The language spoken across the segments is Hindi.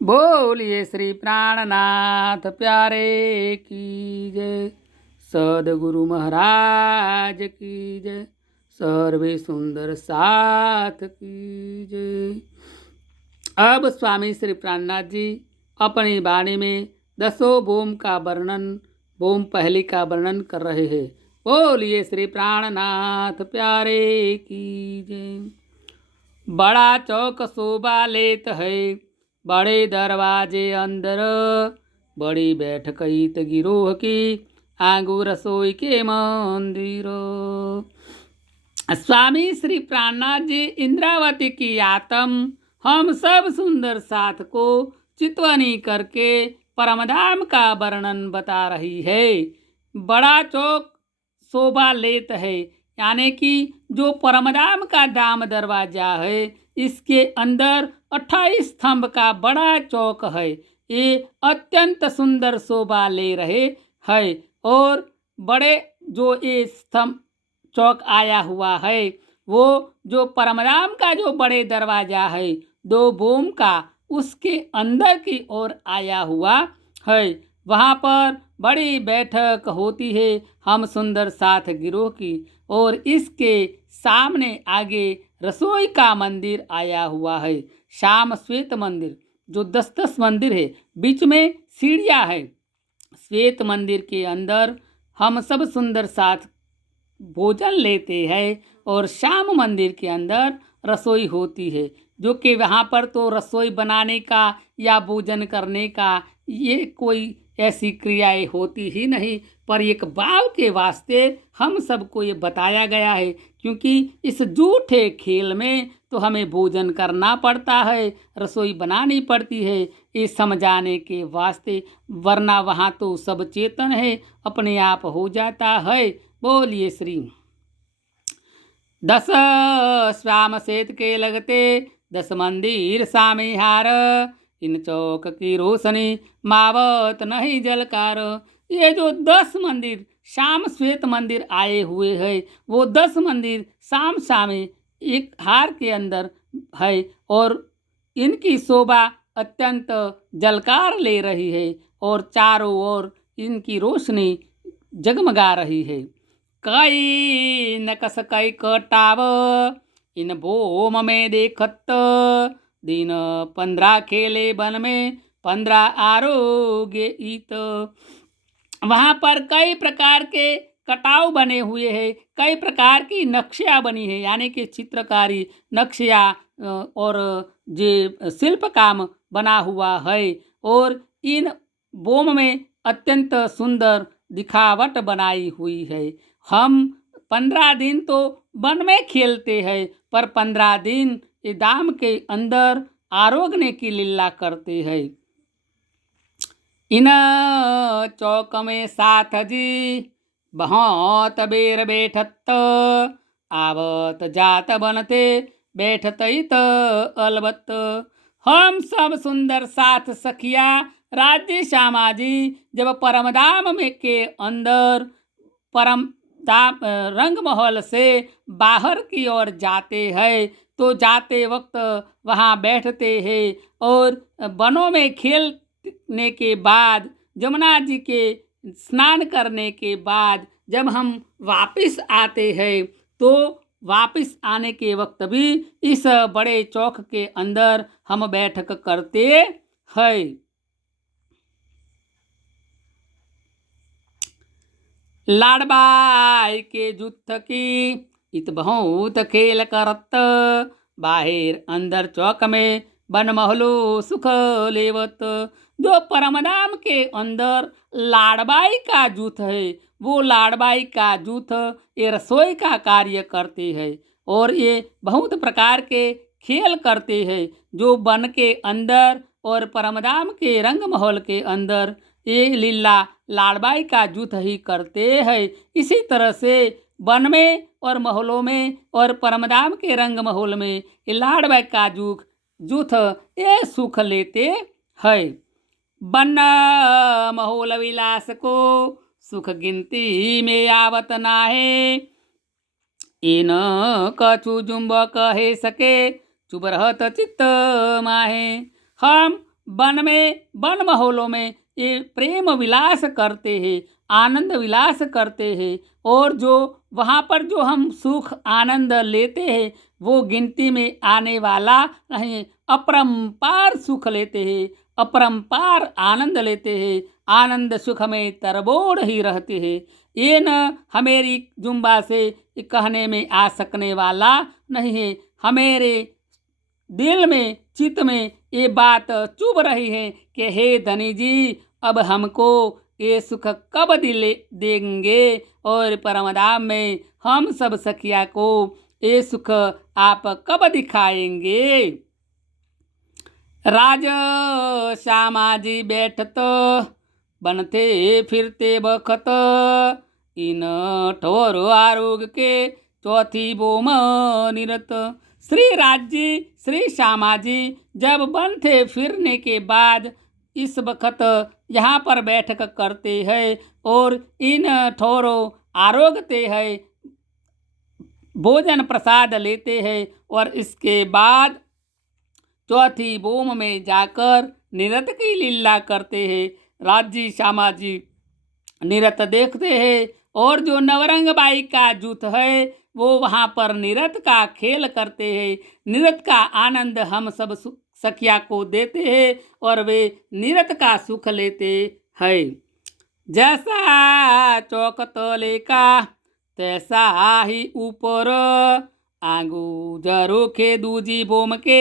बोलिए श्री प्राणनाथ प्यारे की जय। सदगुरु महाराज की जय। सर्वे सुंदर साथ की जय। अब स्वामी श्री प्राणनाथ जी अपनी वाणी में दसों भूम का वर्णन, भूम पहली का वर्णन कर रहे हैं। बोलिए श्री प्राणनाथ प्यारे की जय। बड़ा चौक शोभा लेत है, बड़े दरवाजे अंदर, बड़ी बैठक ईत गिरोह की, आगू रसोई के मंदिर। स्वामी श्री प्राणनाथ जी इंद्रावती की आत्म हम सब सुंदर साथ को चितवनी करके परमधाम का वर्णन बता रही है। बड़ा चौक शोभा लेत है, यानी कि जो परमधाम का दाम दरवाजा है, इसके अंदर 28 स्तंभ का बड़ा चौक है। ये अत्यंत सुंदर शोभा ले रहे है। और बड़े जो ये स्तंभ चौक आया हुआ है, वो जो परमधाम का जो बड़े दरवाजा है, दो भूम का, उसके अंदर की ओर आया हुआ है। वहाँ पर बड़ी बैठक होती है हम सुंदर साथ गिरोह की। और इसके सामने आगे रसोई का मंदिर आया हुआ है, श्याम श्वेत मंदिर, जो 10-10 मंदिर है। बीच में सीढ़ियाँ है। श्वेत मंदिर के अंदर हम सब सुंदर साथ भोजन लेते हैं और श्याम मंदिर के अंदर रसोई होती है। जो कि वहाँ पर तो रसोई बनाने का या भोजन करने का ये कोई ऐसी क्रियाएं होती ही नहीं, पर एक भाव के वास्ते हम सबको ये बताया गया है। क्योंकि इस झूठे खेल में तो हमें भोजन करना पड़ता है, रसोई बनानी पड़ती है, ये समझाने के वास्ते। वरना वहाँ तो सब चेतन है, अपने आप हो जाता है। बोलिए श्री। 10 श्याम सेत के लगते 10 मंदिर सामे हार, इन चौक की रोशनी मावत नहीं जलकार। ये जो 10 मंदिर श्याम श्वेत मंदिर आए हुए हैं, वो 10 मंदिर साम सामे एक हार के अंदर है। और इनकी शोभा अत्यंत जलकार ले रही है और चारों ओर इनकी रोशनी जगमगा रही है। कई नकस कई कटाव, इन भोम में देखत, दिन 15 खेले वन में 15 आरोग्य ईत। वहाँ पर कई प्रकार के कटाव बने हुए हैं, कई प्रकार की नक्शिया बनी है, यानी कि चित्रकारी नक्शिया और जे शिल्प काम बना हुआ है। और इन बोम में अत्यंत सुंदर दिखावट बनाई हुई है। हम 15 दिन तो वन में खेलते हैं, पर 15 दिन ये दाम के अंदर आरोगने की लीला करते हैं। इन चौक में साथ जी बहुत बेर बैठत, आवत जात बनते बैठत अलबत। हम सब सुंदर साथ सखिया राज्य श्यामा जी जब परमधाम में के अंदर परम धाम रंग महल से बाहर की ओर जाते हैं, तो जाते वक्त वहाँ बैठते हैं। और वनों में खेलने के बाद, जमुना जी के स्नान करने के बाद जब हम वापस आते हैं, तो वापस आने के वक्त भी इस बड़े चौक के अंदर हम बैठक करते हैं। लाडबाई के जुत्थ की इत बहुत खेल करत, बाहर अंदर चौक में बन महलो सुख लेवत। जो परमधाम के अंदर लाडबाई का जूथ है, वो लाडबाई का जूथ ये रसोई का कार्य करते हैं और ये बहुत प्रकार के खेल करते हैं, जो वन के अंदर और परमधाम के रंग महल के अंदर ये लीला लाडबाई का जूथ ही करते हैं। इसी तरह से वन में और महलों में और परमधाम के रंग महल में ये लाडबाई का जूथ ये सुख लेते हैं। वन महल विलास को सुख गिनती में आवत नाहे, इन कछु जुम्ब कहे सके चुब रहत चित्त माहे। हम वन में, वन महलों में ये प्रेम विलास करते हैं, आनंद विलास करते हैं। और जो वहाँ पर जो हम सुख आनंद लेते हैं वो गिनती में आने वाला नहीं। अपरंपार सुख लेते हैं, अपरंपार आनंद लेते हैं, आनंद सुख में तरबोड़ ही रहते हैं। ये न हमेरी जुम्बा से कहने में आ सकने वाला नहीं है। हमेरे दिल में, चित्त में ये बात चुभ रही है कि हे धनी जी, अब हमको ये सुख कब दिले देंगे और परमधाम में हम सब सखिया को ये सुख आप कब दिखाएंगे। राज श्यामा जी बैठत बनते फिरते बखत, इन ठोर आरोग्य के चौथी बोम निरत। श्री राज जी, श्री श्यामा जी जब बनते फिरने के बाद इस वक्त यहाँ पर बैठक करते हैं और इन ठोरों आरोगते हैं, भोजन प्रसाद लेते हैं और इसके बाद चौथी बोम में जाकर निरत की लीला करते हैं। राजी श्यामा जी निरत देखते हैं और जो नवरंग बाई का जूथ है वो वहाँ पर निरत का खेल करते हैं। निरत का आनंद हम सब सखिया को देते हैं और वे निरत का सुख लेते हैं। जैसा चौक तले का तैसा ही ऊपर, आगू जरोखे दूजी बोम के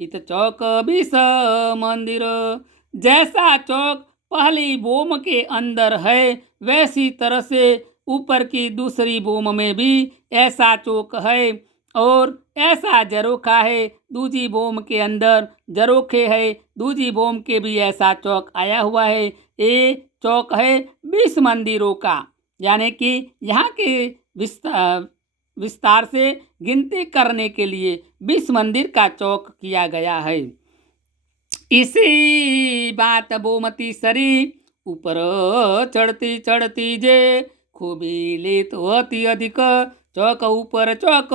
इत चौक बिस मंदिर। जैसा चौक पहली बोम के अंदर है वैसी तरह से ऊपर की दूसरी बोम में भी ऐसा चौक है और ऐसा जरोखा है दूजी बोम के अंदर जरोखे है, दूजी बोम के भी ऐसा चौक आया हुआ है। ये चौक है 20 मंदिरों का, यानी कि यहाँ के विस्तार से गिनती करने के लिए 20 मंदिर का चौक किया गया है। इसी बात बोमती सरी ऊपर चढ़ती चढ़ती जे, खूबी ले तो अति अधिक चौक ऊपर चौक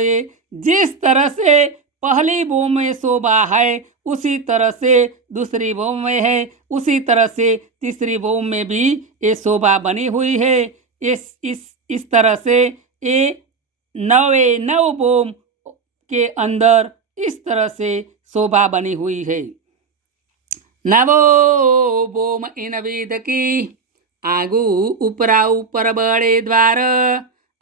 ये। जिस तरह से पहली बोम में शोभा है उसी तरह से दूसरी बोम में है, उसी तरह से तीसरी बोम में भी ये शोभा बनी हुई है। इस तरह से ये 9 बोम के अंदर इस तरह से शोभा बनी हुई है। नवो बोम इन विध की, आगू ऊपरा ऊपर बड़े द्वार,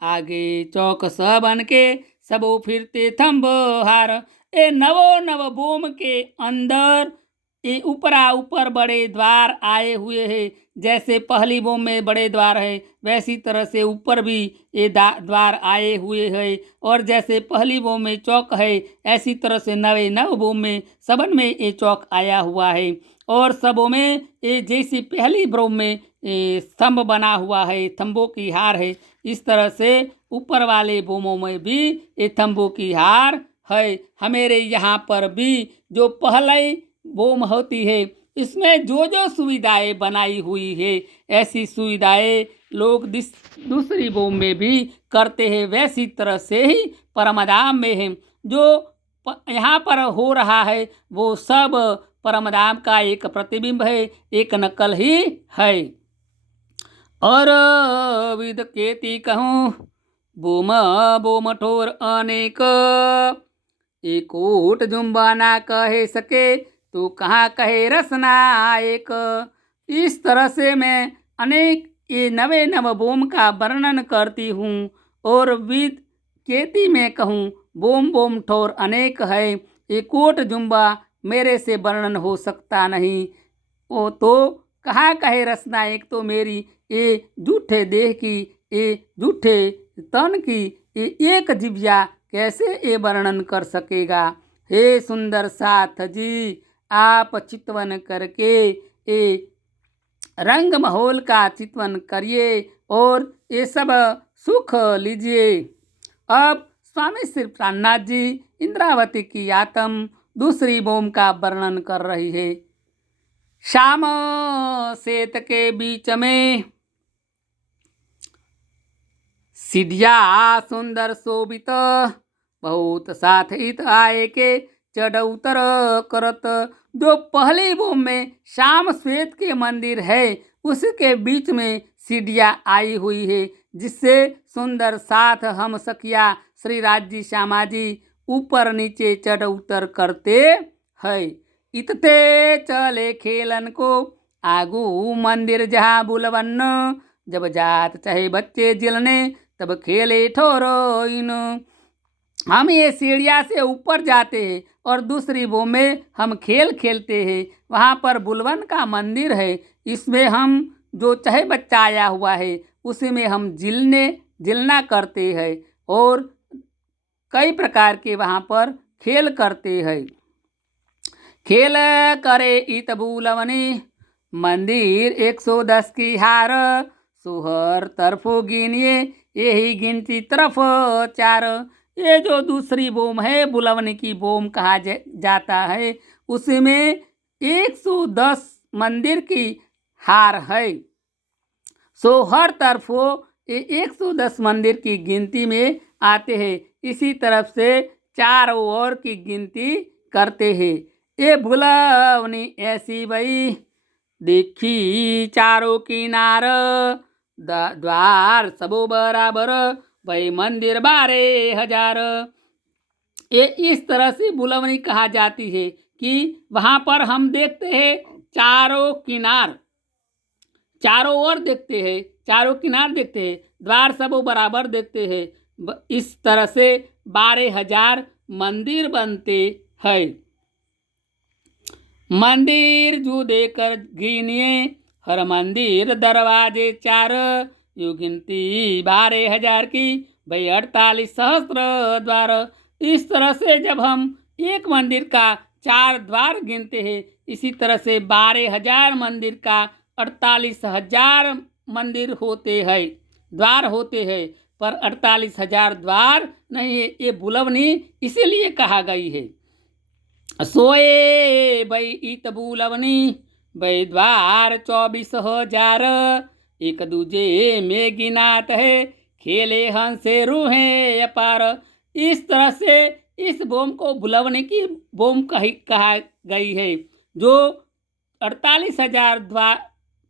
आगे चौक सबन के सबो फिरते थम्ब हार। ए नव बोम के अंदर ये ऊपरा ऊपर बड़े द्वार आए हुए हैं। जैसे पहली बोम में बड़े द्वार है वैसी तरह से ऊपर भी ये द्वार आए हुए हैं। और जैसे पहली बोम में चौक है ऐसी तरह से 9 बोम में सबन में ये चौक आया हुआ है। और सबों में ये जैसी पहली बोम में स्तंभ बना हुआ है, थम्बों की हार है, इस तरह से ऊपर वाले बोमों में भी ये थम्बों की हार है। हमारे यहाँ पर भी जो पहले बोम होती है इसमें जो जो सुविधाएं बनाई हुई है ऐसी सुविधाएं लोग दूसरी बोम में भी करते हैं। वैसी तरह से ही परमधाम में है। जो यहाँ पर हो रहा है वो सब परमधाम का एक प्रतिबिंब है, एक नकल ही है। और विद केती कहूँ बोम बोम ठोर अनेक, एकोट जुम्बा ना कहे सके तो कहाँ कहे रसना एक। इस तरह से मैं अनेक ये 9 बोम का वर्णन करती हूँ और विद केती में कहूँ बोम बोम ठोर अनेक है, एकोट जुम्बा मेरे से वर्णन हो सकता नहीं। वो तो कहाँ कहे रसना एक, तो मेरी ये झूठे देह की, ये झूठे तन की ये एक जिव्या कैसे ये वर्णन कर सकेगा। हे सुंदर साथ जी, आप चितवन करके ये रंग माहौल का चितवन करिए और ये सब सुख लीजिए। अब स्वामी श्री प्राणनाथ जी इंद्रावती की आत्म दूसरी बोम का वर्णन कर रही है। श्याम सेत के बीच में सिढ़िया सुंदर शोभित, बहुत साथ हित आए के चढ़ उतर करत। जो पहली बूम में श्याम श्वेत के मंदिर है उसके बीच में सीढ़ियाँ आई हुई है, जिससे सुंदर साथ हम सखिया श्री राज्य श्यामा जी ऊपर नीचे चढ़ उतर करते है। इतते चले खेलन को आगू मंदिर जहाँ बुलवन। जब जात चाहे बच्चे जिलने तब खेले ठोरो इन। हम ये सीढ़िया से ऊपर जाते हैं और दूसरी बो में हम खेल खेलते हैं। वहाँ पर बुलवन का मंदिर है। इसमें हम जो चाहे बच्चा आया हुआ है उसी में हम जिलना करते हैं और कई प्रकार के वहाँ पर खेल करते हैं। खेल करे इत बुलवनी मंदिर 110 की हार। सुहर तरफो गिनिए यही गिनती तरफ 4। ये जो दूसरी बोम है बुलवनी की बोम कहा जाता है, उसमें 110 मंदिर की हार है। सो हर तरफो ये 110 मंदिर की गिनती में आते हैं। इसी तरफ से चारों ओर की गिनती करते हैं। ये बुलवनी ऐसी बई देखी चारों किनार। द्वार सबो बराबर भाई मंदिर 12,000। ये इस तरह से बुलवनी कहा जाती है कि वहाँ पर हम देखते हैं चारों किनार, चारों ओर देखते हैं, चारों किनार देखते हैं, द्वार सबो बराबर देखते हैं। इस तरह से 12,000 मंदिर बनते हैं। मंदिर जो देकर गिनिए हर मंदिर दरवाजे 4। यू गिनती 12,000 की भाई 48 सहस्त्र द्वार। इस तरह से जब हम एक मंदिर का 4 द्वार गिनते हैं, इसी तरह से 12,000 मंदिर का 48,000 मंदिर होते हैं, द्वार होते हैं। पर 48,000 द्वार नहीं है, ये बुलवनी इसीलिए कहा गई है। सोए भाई इत बुलवनी भाई द्वार 24,000। एक दूजे में गिनात है खेले हंसे रूहे अपार। इस तरह से इस बोम को बुलवनी की बोम कहा गई है। जो 48,000 द्वार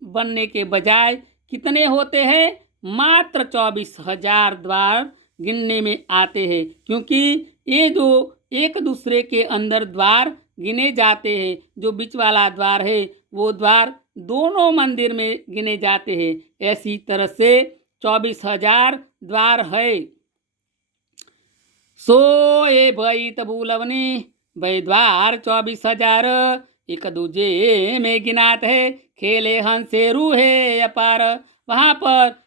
बनने के बजाय कितने होते हैं, मात्र 24,000 द्वार गिनने में आते हैं। क्योंकि ये जो एक दूसरे के अंदर द्वार गिने जाते हैं, जो बीच वाला द्वार है वो द्वार दोनों मंदिर में गिने जाते हैं। ऐसी तरह से 24,000 द्वार है। सो ये भई बुलवनी भाई द्वार 24,000। एक दूजे में गिनात है खेले हंसे रूहे अपार। वहाँ पर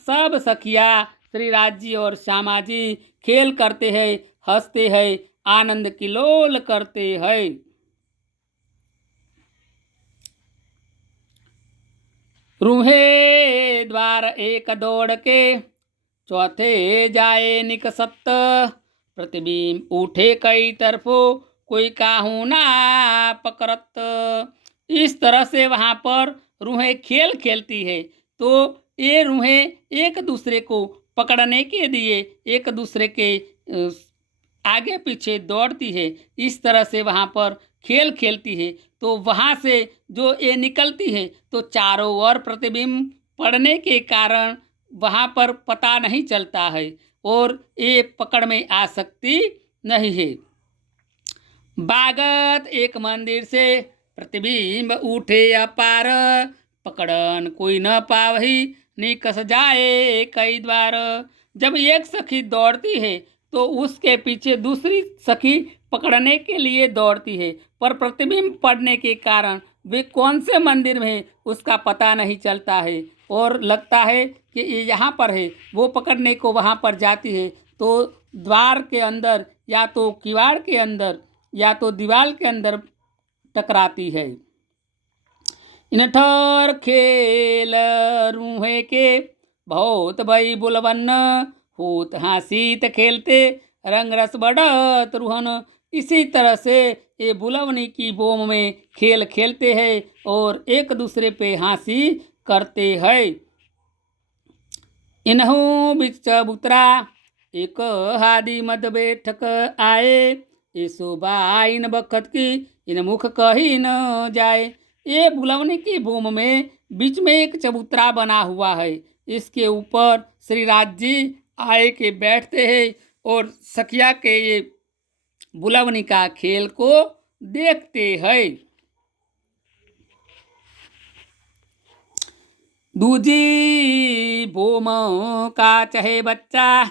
सब सखिया श्री राज्य और श्यामा जी खेल करते हैं, हंसते हैं, आनंद किलोल करते हैं। रूहे द्वार एक दौड़ के चौथे जाए निकसत। प्रतिबिंब उठे कई तरफों कोई काहू ना पकड़त। इस तरह से वहाँ पर रूहें खेल खेलती है। तो ये रूहें एक दूसरे को पकड़ने के लिए एक दूसरे के आगे पीछे दौड़ती है। इस तरह से वहाँ पर खेल खेलती है। तो वहाँ से जो ये निकलती है तो चारों ओर प्रतिबिंब पड़ने के कारण वहाँ पर पता नहीं चलता है और ये पकड़ में आ सकती नहीं है। बागत एक मंदिर से प्रतिबिंब उठे अपार। पकड़न कोई न पावही निकस जाए कई द्वार। जब एक सखी दौड़ती है तो उसके पीछे दूसरी सखी पकड़ने के लिए दौड़ती है, पर प्रतिबिंब पड़ने के कारण वे कौन से मंदिर में उसका पता नहीं चलता है और लगता है कि ये यहाँ पर है। वो पकड़ने को वहाँ पर जाती है तो द्वार के अंदर या तो किवाड़ के अंदर या तो दीवार के अंदर टकराती है। इन ठोर खेल रूहे के बहुत भई बुलवन। होत हाँसीत खेलते रंग रस बढ़त रूहन। इसी तरह से ये बुलवनी की बोम में खेल खेलते हैं और एक दूसरे पे हंसी करते हैं। इन्हू बिच चबूतरा एक हादी मद बैठक आए। ये शोभा इन बखत की इन मुख कही न जाए। ये बुलवनी की भूमि में बीच में एक चबूतरा बना हुआ है। इसके ऊपर श्रीराज जी आए के बैठते हैं और सखिया के ये बुलवनी का खेल को देखते हैं। दूजी भूम का चहे बच्चा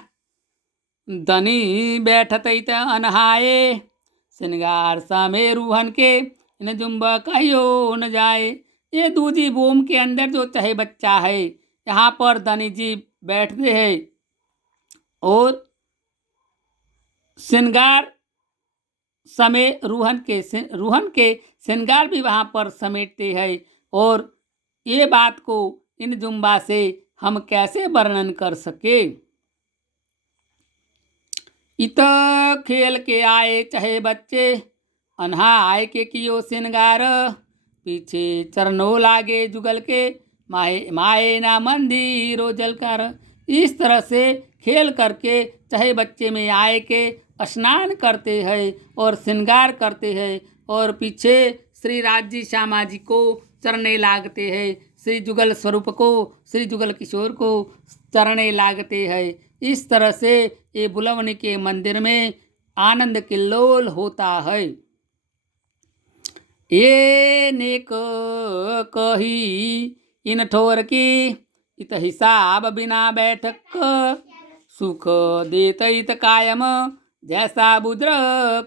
धनी बैठत अनहाए। श्रृंगार समे रूहन के इन जुम्बा कहियो न जाए। ये दूजी भूम के अंदर जो चहे बच्चा है, यहाँ पर धनी जी बैठते हैं और श्रृंगार समय रूहन के श्रृंगार भी वहाँ पर समेटते हैं। और ये बात को इन जुम्बा से हम कैसे वर्णन कर सके। इत खेल के आए चहे बच्चे अनहा आए के कियो श्रृंगार। पीछे चरणों लागे जुगल के माए माए ना मंदिरो जलकर। इस तरह से खेल करके चाहे बच्चे में आए के स्नान करते हैं और श्रृंगार करते हैं और पीछे श्री राजी श्यामा जी को चरने लागते हैं। श्री जुगल स्वरूप को, श्री जुगल किशोर को चरने लागते हैं। इस तरह से ये बुलवनी के मंदिर में आनंद किल्लोल होता है। ये नेक कही इन ठोर की इत हिसाब बिना बैठक। सुख देत इत कायम जैसा बुद्र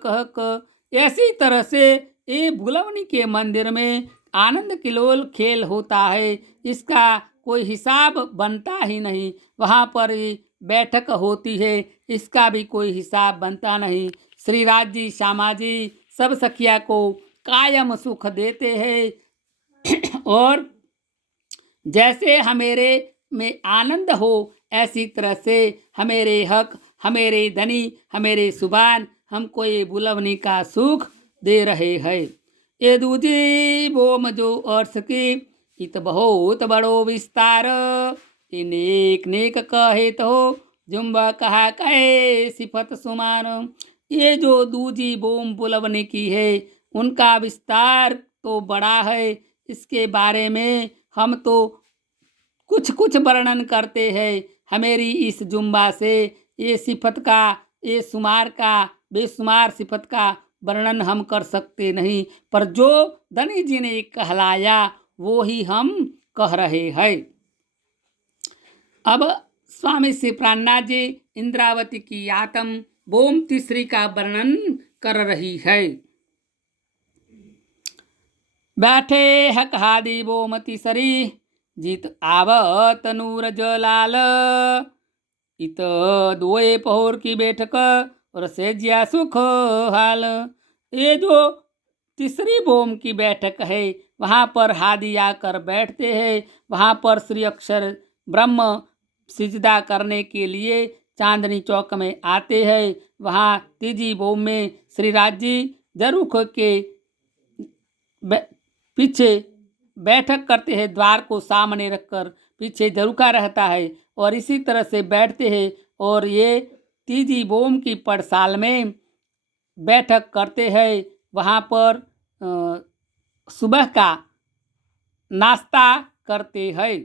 कहक। ऐसी तरह से ये बुलवनी के मंदिर में आनंद किलोल खेल होता है। इसका कोई हिसाब बनता ही नहीं। वहाँ पर बैठक होती है, इसका भी कोई हिसाब बनता नहीं। श्री राज जी श्यामा जी सब सखिया को कायम सुख देते हैं और जैसे हमेरे में आनंद हो ऐसी तरह से हमेरे हक, हमेरे धनी, हमेरे सुबान हमको ये बुलवनी का सुख दे रहे हैं। ये दूजी बोम जो अर्थ की इत बहुत बड़ो विस्तार। ये नेक नेक कहे तो जुम्बा कहा कहे सिफत सुमान। ये जो दूजी बोम बुलवनी की है उनका विस्तार तो बड़ा है। इसके बारे में हम तो कुछ कुछ वर्णन करते हैं। हमेरी इस जुम्बा से ये सिफत का, ये शुमार का, बेशुमार सिफत का वर्णन हम कर सकते नहीं। पर जो धनी जी ने कहलाया वो ही हम कह रहे हैं। अब स्वामी श्री प्राणनाथ जी इंद्रावती की आत्म बोम तीसरी का वर्णन कर रही है। बैठे हक हादी बोम तीसरी जीत आवत नूर जलाल। इत दोए पहोर की बैठक और सेजिया सुख हाल। ये जो तीसरी बोम की बैठक है वहाँ पर हादी आकर बैठते हैं। वहाँ पर श्री अक्षर ब्रह्म सिजदा करने के लिए चांदनी चौक में आते हैं। वहाँ तीजी बोम में श्री राज जी जरूख के पीछे बैठक करते हैं। द्वार को सामने रखकर पीछे जरूखा रहता है और इसी तरह से बैठते हैं और ये तीजी बोम की पड़साल में बैठक करते हैं। वहाँ पर सुबह का नाश्ता करते हैं।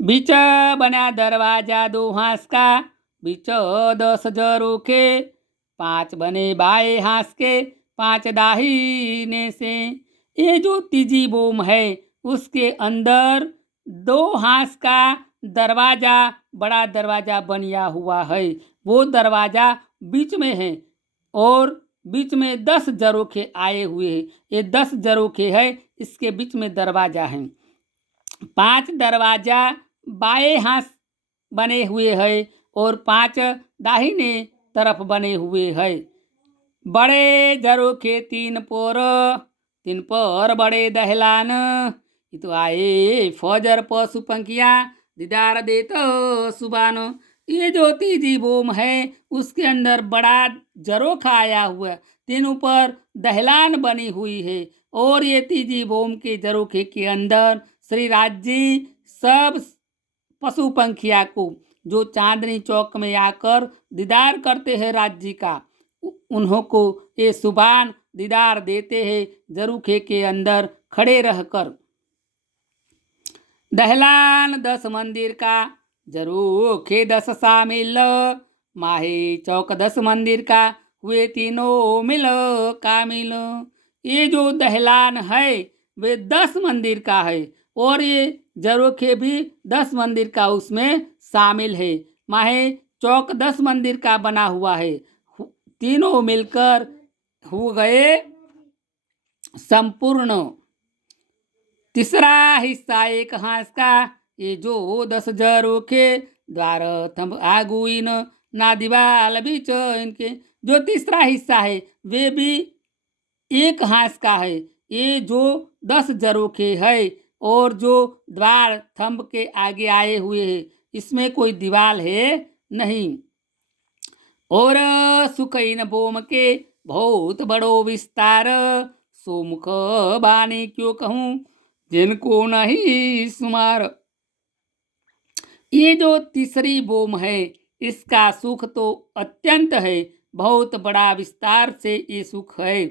बीच बना दरवाजा दो हाथ का, बीच 10 जरूखे, 5 बने बाएं हाथ के, 5 दाहिने से। ये जो तीजी बोम है उसके अंदर 2 हाथ का दरवाजा, बड़ा दरवाजा बनिया हुआ है। वो दरवाजा बीच में है और बीच में 10 जरोखे आए हुए हैं। ये 10 जरोखे है, इसके बीच में दरवाजा है। 5 दरवाजा बाएं हाथ बने हुए है और 5 दाहिने तरफ बने हुए है। बड़े जरोखे 3 पर बड़े दहलान। तो आए फौजर पशु पंखिया दीदार दे तो सुबान। ये जो तीजी बोम है उसके अंदर बड़ा जरोखा आया हुआ, तीनों पर दहलान बनी हुई है और ये तीजी बोम के जरोखे के अंदर श्री राज जी सब पशु पंखिया को जो चांदनी चौक में आकर दीदार करते हैं राज्य का, उन्हों को ये सुबान दीदार देते हैं जरूखे के अंदर खड़े रहकर। दहलान 10 मंदिर का, जरूखे 10 शामिल, माहे चौक 10 मंदिर का, हुए तीनों मिल कामिल। ये जो दहलान है वे 10 मंदिर का है और ये जरोखे भी 10 मंदिर का उसमें शामिल है। माहे चौक 10 मंदिर का बना हुआ है। तीनों मिलकर हो गए संपूर्ण। तीसरा हिस्सा एक हांस का, ये जो 10 जरोखे, द्वार थंब आगू इन, ना दीवाल बीच इनके। जो तीसरा हिस्सा है वे भी एक हांस का है। ये जो 10 जरोखे है और जो द्वार थंब के आगे आए हुए है, इसमें कोई दीवाल है नहीं। और सुख इन बोम के, बहुत बड़ो विस्तार, सोमुख बानी क्यों कहूँ, जिनको नहीं सुमार। ये जो तीसरी बोम है इसका सुख तो अत्यंत है, बहुत बड़ा विस्तार से ये सुख है,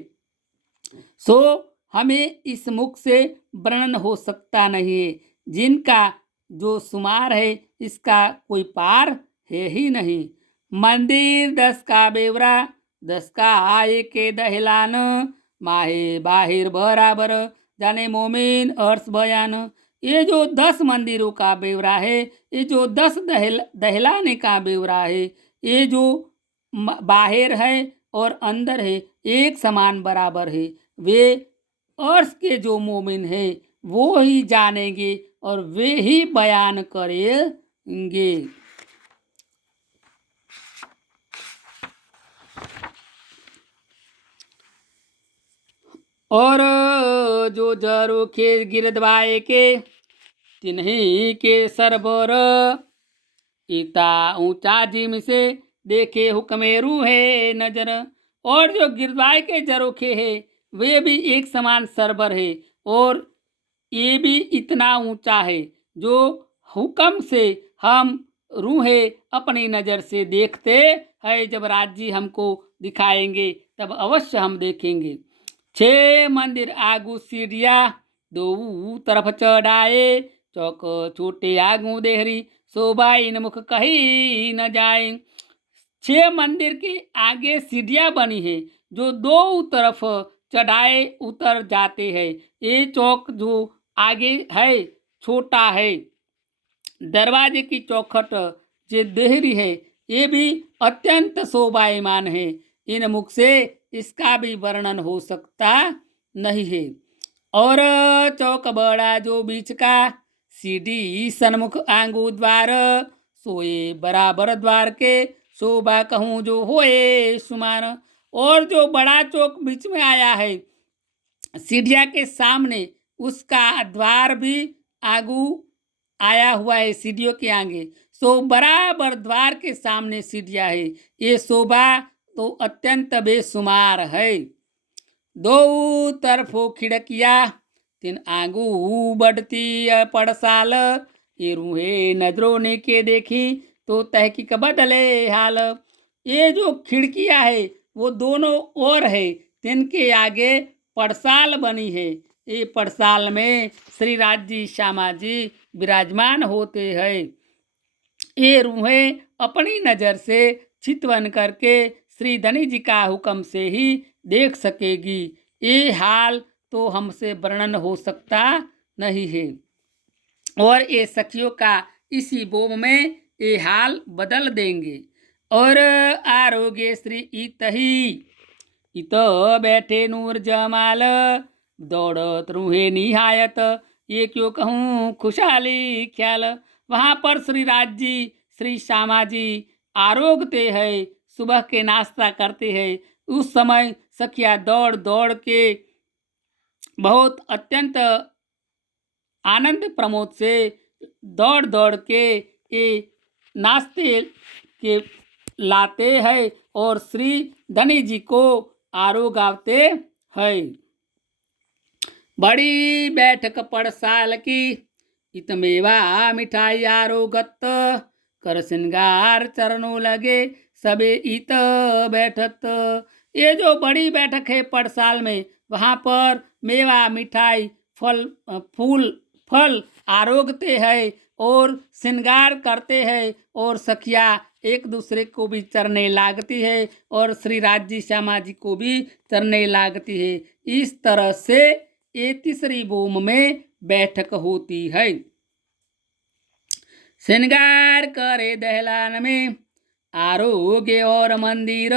सो हमें इस मुख से वर्णन हो सकता नहीं है। जिनका जो सुमार है इसका कोई पार है ही नहीं। मंदिर 10 का बेवरा, 10 का आए के दहलान, माहे बाहिर बराबर, जाने मोमिन अर्श बयान। ये जो 10 मंदिरों का बेवरा है, ये जो 10 दहलाने का बेवरा है, ये जो बाहर है और अंदर है एक समान बराबर है। वे अर्श के जो मोमिन है वो ही जानेंगे और वे ही बयान करेंगे। और जो जरोखे गिरदवाए के, तिन्हीं के सरबर, इता ऊंचा जिम से देखे हुक्मेरू है नजर। और जो गिरदवाए के जरोखे है वे भी एक समान सरबर है और ये भी इतना ऊंचा है जो हुक्म से हम रूहे अपनी नज़र से देखते हैं। जब राज्य हमको दिखाएंगे तब अवश्य हम देखेंगे। 6 मंदिर आगू सीढ़िया, दो तरफ चढ़ाए, चौक छोटे आगू देहरी, शोभा इन मुख कहीं न जाए। 6 मंदिर के आगे सीढ़ियाँ बनी है जो दो तरफ चढ़ाए उतर जाते हैं। ये चौक जो आगे है छोटा है, दरवाजे की चौखट जो देहरी है ये भी अत्यंत शोभायमान है। इन मुख से इसका भी वर्णन हो सकता नहीं है। और चौक बड़ा जो बीच का, सीढ़ी सन्मुख आंगू द्वार, सोए बराबर द्वार के, शोभा कहूँ जो होए सुमार। और जो बड़ा चौक बीच में आया है सीढ़िया के सामने, उसका द्वार भी आगू आया हुआ है सीढ़ियों के आगे, सो बराबर द्वार के सामने सीढ़िया है। ये शोभा तो अत्यंत बेशुमार है। दो तरफों खिड़किया, तीन आगू बढ़ती पड़साल, ये रूहे नजरों ने के देखी तो तहकीक बदले हाल। ये जो खिड़कियां है वो दोनों ओर है, तिनके आगे पड़साल बनी है। ये पड़साल में श्री राज्य श्यामा जी विराजमान होते हैं। ये रूहें अपनी नज़र से चितवन करके श्री धनी जी का हुक्म से ही देख सकेगी। ये हाल तो हमसे वर्णन हो सकता नहीं है। और ये सखियों का इसी बोम में ये हाल बदल देंगे। और आरोग्य श्री इतही, इत बैठे नूर जमाल, दौड़त रूहे निहायत, ये क्यों कहूँ खुशहाली ख्याल। वहाँ पर श्री राज जी श्री श्यामा जी आरोगते हैं, सुबह के नाश्ता करते हैं। उस समय सखिया दौड़ दौड़ के बहुत अत्यंत आनंद प्रमोद से दौड़ दौड़ के ये नाश्ते के लाते हैं और श्री धनी जी को आरोगावते हैं। बड़ी बैठक पड़साल की, इतमेवा मिठाई आरोगत, कर श्रृंगार चरणों लगे, सबे इत बैठत। ये जो बड़ी बैठक है पटसाल में, वहाँ पर मेवा मिठाई फल आरोगते हैं और श्रृंगार करते हैं, और सखिया एक दूसरे को भी चरने लागती है और श्री राज जी श्यामा जी को भी चरने लागती है। इस तरह से ये तीसरी भूमि में बैठक होती है। श्रृंगार करे दहलान में आरोग्य और मंदिर,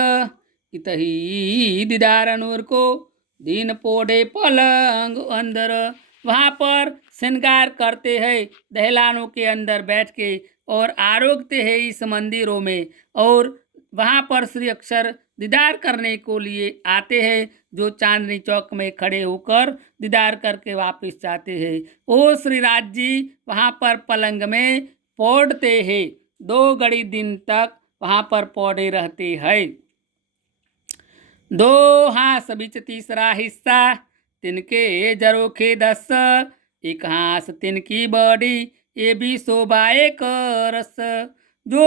इतही दीदार नूर को दिन पोड़े पलंग अंदर। वहाँ पर श्रृंगार करते हैं दहलानों के अंदर बैठ के और आरोगते हैं इस मंदिरों में, और वहाँ पर श्री अक्षर दीदार करने को लिए आते हैं, जो चांदनी चौक में खड़े होकर दीदार करके वापस जाते हैं। ओ श्री राज जी वहाँ पर पलंग में पौड़ते हैं, 2 घड़ी दिन तक वहाँ पर पौड़े रहते हैं। 2 हाथ बीच तीसरा हिस्सा, तिनके जरोखे 10, 1 हाथ तिनकी बॉडी, ये भी शोभा एक रस। जो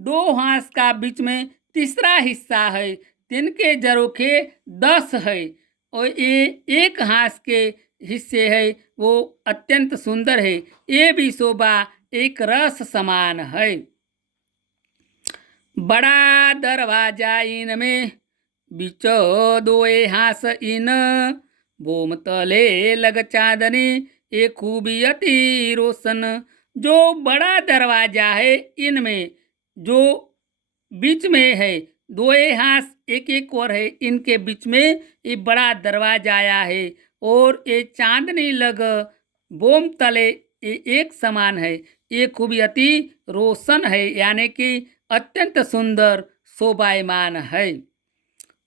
2 हाथ का बीच में तीसरा हिस्सा है, तिनके जरोखे 10 है, और ये 1 हाथ के हिस्से है वो अत्यंत सुंदर है, ये भी शोभा एक रस समान है। बड़ा दरवाजा इनमें बिचो 2 हाथ इन, बोम तले लग चांदनी ये खूबी अति रोशन। जो बड़ा दरवाजा है इनमें जो बीच में है 2 हाथ एक और है, इनके बीच में ये बड़ा दरवाजा आया है, और ये चांदनी लग बोम तले ये एक समान है, ये खूबी अति रोशन है, यानी कि अत्यंत सुंदर शोभायमान है।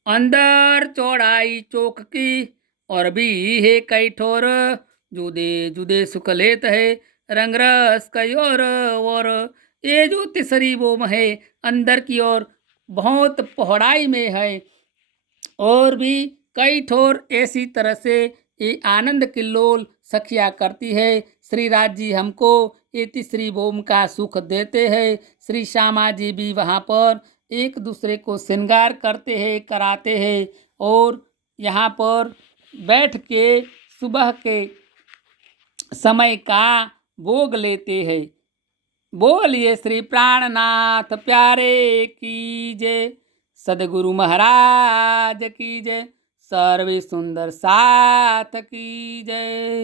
अंदर चौड़ाई चौक की और भी है कई ठोर, जुदे जुदे सुकलेत है रंग रस कई और। ये जो तीसरी बोम है अंदर की ओर बहुत पौड़ाई में है, और भी कई ठोर ऐसी तरह से ये आनंद किल्लोल सखिया करती है। श्री राज जी हमको ये तीसरी बोम का सुख देते हैं। श्री श्यामा जी भी वहाँ पर एक दूसरे को श्रृंगार करते हैं, कराते हैं, और यहाँ पर बैठ के सुबह के समय का भोग लेते हैं। बोलिए श्री प्राणनाथ प्यारे की जय, सदगुरु महाराज की जय, सर्वे सुंदर साथ की जय।